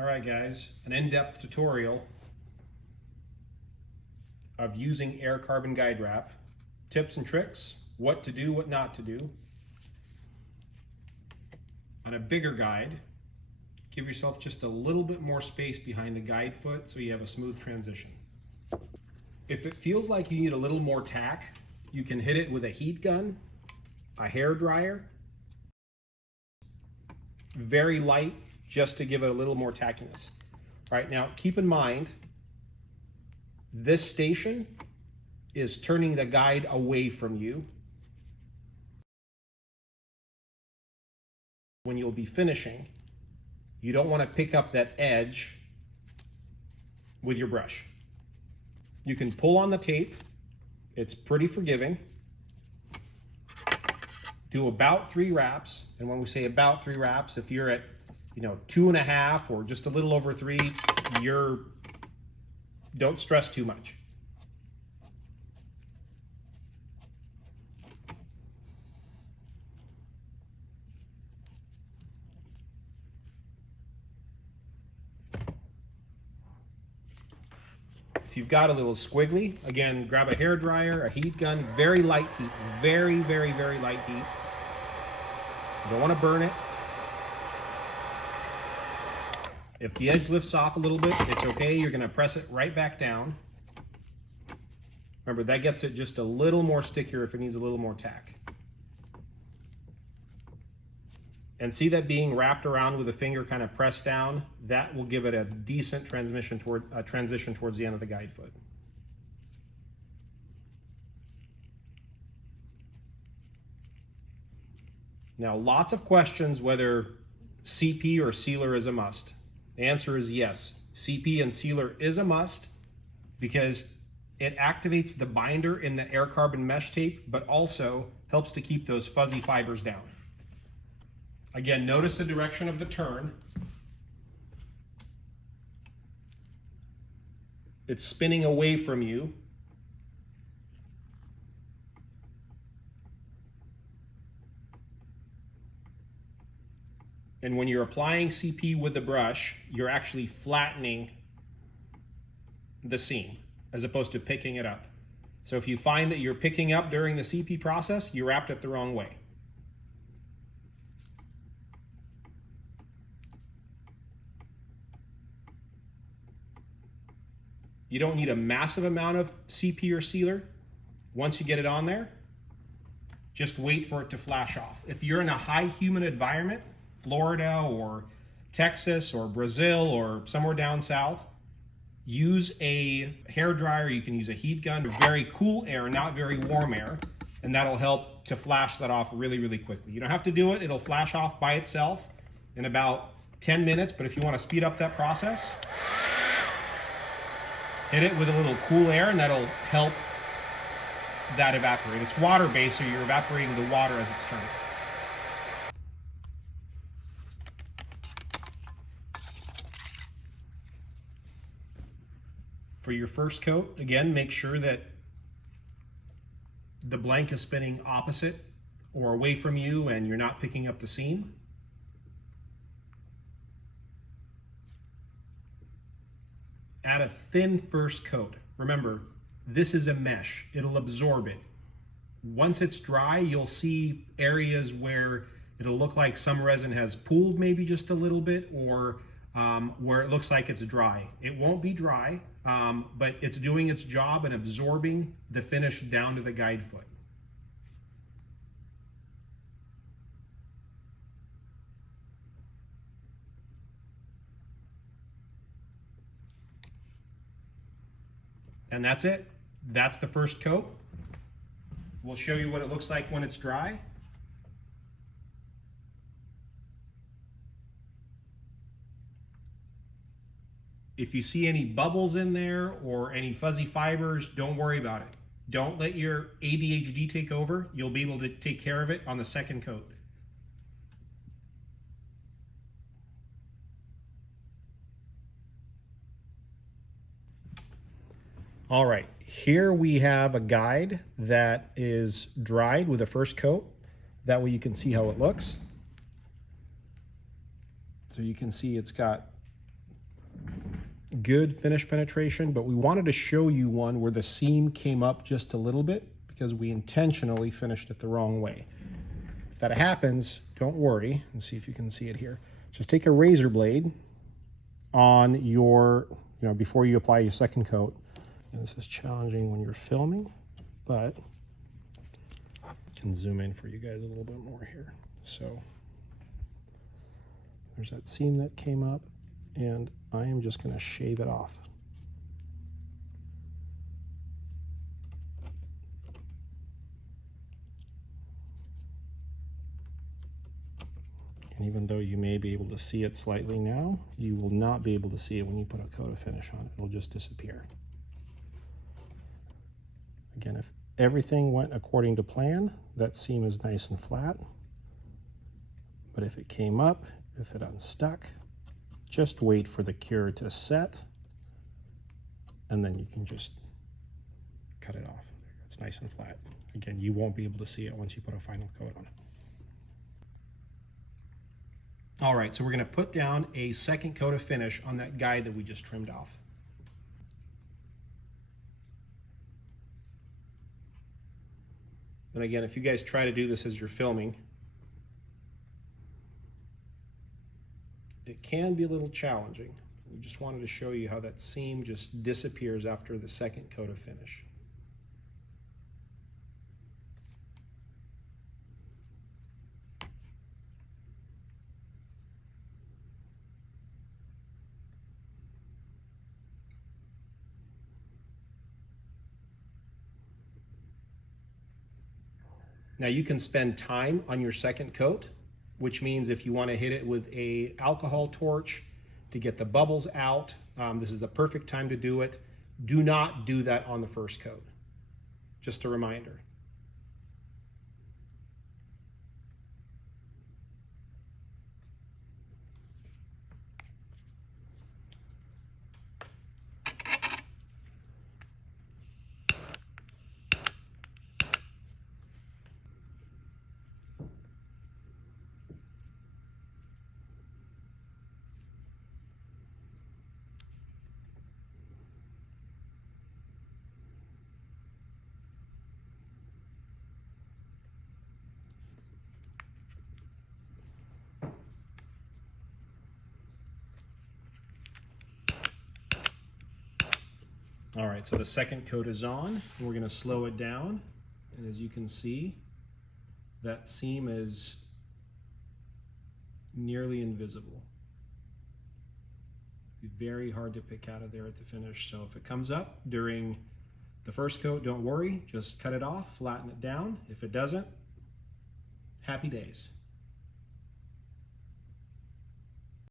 All right, guys, an in-depth tutorial of using Air Carbon Guide Wrap. Tips and tricks, what to do, what not to do. On a bigger guide, give yourself just a little bit more space behind the guide foot so you have a smooth transition. If it feels like you need a little more tack, you can hit it with a heat gun, a hair dryer, very light, just to give it a little more tackiness. All right, now keep in mind, this station is turning the guide away from you when you'll be finishing. You don't want to pick up that edge with your brush. You can pull on the tape. It's pretty forgiving. Do about 3 wraps. And when we say about 3 wraps, if you're at 2.5 or just a little over 3, don't stress too much. If you've got a little squiggly, again, grab a hair dryer, a heat gun, very light heat, very, very, very light heat. You don't want to burn it. If the edge lifts off a little bit, it's okay. You're going to press it right back down. Remember, that gets it just a little more stickier if it needs a little more tack. And see that being wrapped around with a finger kind of pressed down? That will give it a decent transition towards the end of the guide foot. Now, lots of questions whether CP or sealer is a must. The answer is yes. CP and sealer is a must because it activates the binder in the air carbon mesh tape, but also helps to keep those fuzzy fibers down. Again, notice the direction of the turn. It's spinning away from you. And when you're applying CP with the brush, you're actually flattening the seam as opposed to picking it up. So if you find that you're picking up during the CP process, you wrapped it the wrong way. You don't need a massive amount of CP or sealer. Once you get it on there, just wait for it to flash off. If you're in a high humid environment, Florida or Texas or Brazil or somewhere down south, use a hair dryer. You can use a heat gun, very cool air, not very warm air, and that'll help to flash that off really, really quickly. You don't have to do it. It'll flash off by itself in about 10 minutes, but if you want to speed up that process, hit it with a little cool air and that'll help that evaporate. It's water-based, so you're evaporating the water as it's turning. For your first coat, again, make sure that the blank is spinning opposite or away from you and you're not picking up the seam. Add a thin first coat. Remember, this is a mesh. It'll absorb it. Once it's dry, you'll see areas where it'll look like some resin has pooled maybe just a little bit, or where it looks like it's dry. It won't be dry, but it's doing its job and absorbing the finish down to the guide foot. And that's it. That's the first coat. We'll show you what it looks like when it's dry. If you see any bubbles in there or any fuzzy fibers, don't worry about it. Don't let your ADHD take over. You'll be able to take care of it on the second coat. All right, here we have a guide that is dried with a first coat. That way you can see how it looks. So you can see it's got good finish penetration, but we wanted to show you one where the seam came up just a little bit because we intentionally finished it the wrong way. If that happens, don't worry. Let's see if you can see it here. Just take a razor blade on your, before you apply your second coat. And this is challenging when you're filming, but I can zoom in for you guys a little bit more here. So there's that seam that came up, and I am just going to shave it off. And even though you may be able to see it slightly now, you will not be able to see it when you put a coat of finish on it. It'll just disappear. Again, if everything went according to plan, that seam is nice and flat. But if it came up, if it unstuck, just wait for the cure to set, and then you can just cut it off. It's nice and flat. Again, you won't be able to see it once you put a final coat on it. All right, so we're going to put down a second coat of finish on that guide that we just trimmed off. And again, if you guys try to do this as you're filming, it can be a little challenging. We just wanted to show you how that seam just disappears after the second coat of finish. Now you can spend time on your second coat, which means if you want to hit it with a alcohol torch to get the bubbles out, this is the perfect time to do it. Do not do that on the first coat. Just a reminder. All right, so the second coat is on. We're going to slow it down. And as you can see, that seam is nearly invisible. It'd be very hard to pick out of there at the finish. So if it comes up during the first coat, don't worry. Just cut it off, flatten it down. If it doesn't, happy days.